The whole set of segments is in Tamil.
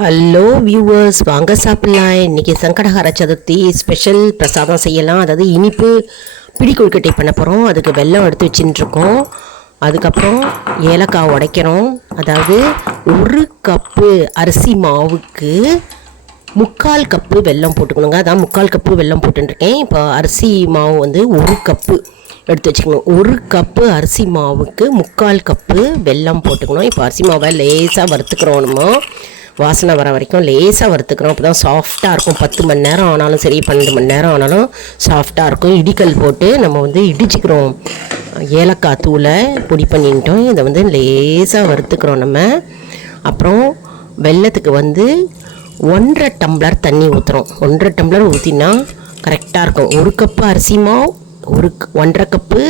ஹலோ வியூவர்ஸ், வாங்க சாப்பிடலாம். இன்றைக்கி சங்கடஹர சதுர்த்தி ஸ்பெஷல் பிரசாதம் செய்யலாம். அதாவது இனிப்பு பிடி கொழுக்கட்டை பண்ண போகிறோம். அதுக்கு வெல்லம் எடுத்து வச்சுட்டுருக்கோம். அதுக்கப்புறம் ஏலக்காய் உடைக்கிறோம். அதாவது 1 கப்பு அரிசி மாவுக்கு 3/4 கப்பு வெல்லம் போட்டுக்கணுங்க. அதான் 3/4 கப்பு வெல்லம் போட்டுருக்கேன். இப்போ அரிசி மாவு வந்து 1 கப்பு எடுத்து வச்சுக்கணும். 1 கப்பு அரிசி மாவுக்கு 3/4 கப்பு வெல்லம் போட்டுக்கணும். இப்போ அரிசி மாவை லேசாக வறுத்துக்கிறோம். நம்ம வாசனை வர வரைக்கும் லேசாக வறுத்துக்கிறோம். அப்போ தான் சாஃப்டாக இருக்கும். 10 மணி நேரம் ஆனாலும் சரி, 12 மணி நேரம் ஆனாலும் சாஃப்டாக இருக்கும். இடிக்கல் போட்டு நம்ம வந்து இடிச்சிக்கிறோம். ஏலக்காய் தூளை பொடி பண்ணிட்டோம். இதை வந்து லேசாக வறுத்துக்கிறோம் நம்ம. அப்புறம் வெல்லத்துக்கு வந்து 1.5 டம்ளர் தண்ணி ஊற்றுறோம். 1.5 டம்ளர் ஊற்றினா கரெக்டாக இருக்கும். 1 கப்பு அரிசி மாவு, 1.5 கப்பு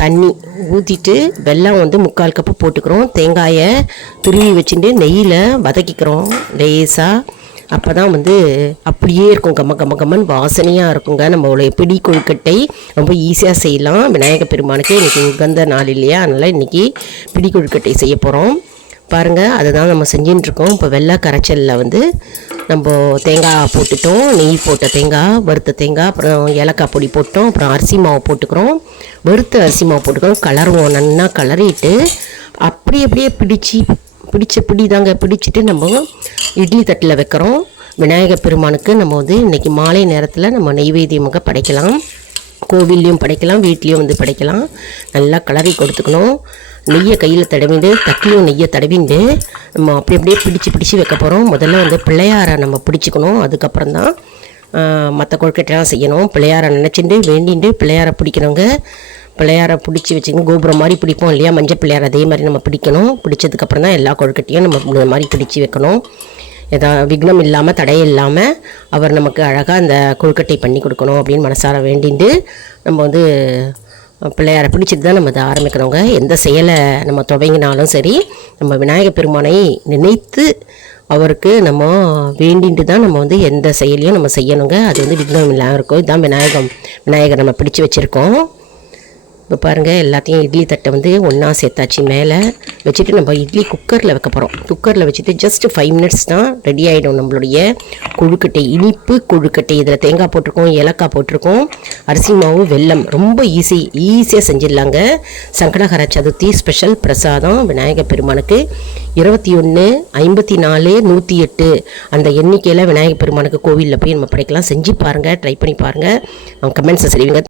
தண்ணி ஊற்றிட்டு வெல்லம் வந்து 3/4 கப்பு போட்டுக்கிறோம். தேங்காயை துருவி வச்சுட்டு நெய்யில் வதக்கிக்கிறோம் லேசாக. அப்போ தான் வந்து அப்படியே இருக்கும், கம்மன்னு வாசனையாக இருக்குங்க. நம்மளுடைய பிடி கொழுக்கட்டை ரொம்ப ஈஸியாக செய்யலாம். விநாயகர் பெருமானுக்கு இன்றைக்கி உகந்த நாள் இல்லையா, அதனால் இன்றைக்கி பிடி கொழுக்கட்டை செய்ய போகிறோம். பாருங்கள், அதுதான் நம்ம செஞ்சுட்டுருக்கோம். இப்போ வெள்ளை கரைச்சலில் வந்து நம்ம தேங்காய் போட்டுட்டோம். நெய் போட்ட தேங்காய், வறுத்த தேங்காய், அப்புறம் ஏலக்காய் பொடி போட்டோம். அப்புறம் அரிசி மாவு போட்டுக்கிறோம். வறுத்த அரிசி மாவு போட்டுக்கிறோம். கலருவோம். நல்லா கலரிட்டு அப்படியே பிடிச்ச பிடி தாங்க பிடிச்சிட்டு நம்ம இட்லி தட்டில் வைக்கிறோம். விநாயகர் பெருமானுக்கு நம்ம வந்து இன்றைக்கி மாலை நேரத்தில் நம்ம நெய்வேத்தியமாக படைக்கலாம். கோவில்லையும் படைக்கலாம், வீட்லேயும் வந்து படைக்கலாம். நல்லா கலரி கொடுத்துக்கணும். நெய்யை கையில் தடவிண்டு, தட்டிலையும் நெய்யை தடவிண்டு நம்ம அப்படியே பிடிச்சி வைக்க போகிறோம். முதல்ல வந்து பிள்ளையாரை நம்ம பிடிச்சிக்கணும். அதுக்கப்புறம் தான் மற்ற கொழுக்கட்டைலாம் செய்யணும். பிள்ளையாரை நினச்சிட்டு வேண்டிட்டு பிள்ளையாரை பிடிக்கணுங்க. பிள்ளையாரை பிடிச்சி வச்சுக்கணும். கோபுரம் மாதிரி பிடிப்போம் இல்லையா, மஞ்சள் பிள்ளையார், அதே மாதிரி நம்ம பிடிக்கணும். பிடிச்சதுக்கப்புறம் தான் எல்லா கொழுக்கட்டையும் நம்ம இந்த மாதிரி பிடிச்சி வைக்கணும். விக்னம் இல்லாமல், தடை இல்லாமல் அவர் நமக்கு அழகாக அந்த கொழுக்கட்டை பண்ணி கொடுக்கணும் அப்படின்னு மனசார வேண்டிட்டு நம்ம வந்து பிள்ளையாரை பிடிச்சிட்டு தான் நம்ம அதை ஆரம்பிக்கிறோங்க. எந்த செயலை நம்ம துவங்கினாலும் சரி, நம்ம விநாயகர் பெருமானை நினைத்து அவருக்கு நம்ம வேண்டிட்டு தான் நம்ம வந்து எந்த செயலையும் நம்ம செய்யணுங்க. அது வந்து விக்னம் இல்லாமல் இருக்கும். இதுதான் விநாயகர் நம்ம பிடிச்சி வச்சுருக்கோம். இப்போ பாருங்கள், எல்லாத்தையும் இட்லி தட்டை வந்து ஒன்றா சேர்த்தாச்சு. மேலே வச்சுட்டு நம்ம இட்லி குக்கரில் வைக்க போகிறோம். குக்கரில் வச்சுட்டு ஜஸ்ட் 5 மினிட்ஸ் தான் ரெடி ஆகிடும் நம்மளுடைய கொழுக்கட்டை, இனிப்பு கொழுக்கட்டை. இதில் தேங்காய் போட்டிருக்கோம், ஏலக்காய் போட்டிருக்கோம், அரிசி மாவு, வெல்லம். ரொம்ப ஈஸியாக செஞ்சிடலாங்க. சங்கடஹர சதுர்த்தி ஸ்பெஷல் பிரசாதம் விநாயகர் பெருமானுக்கு 21, 54, 108 அந்த எண்ணிக்கையில் விநாயகர் பெருமானுக்கு கோவிலில் போய் நம்ம படைக்கலாம். செஞ்சு பாருங்கள், ட்ரை பண்ணி பாருங்கள். கமெண்ட்ஸை செய்வீங்க.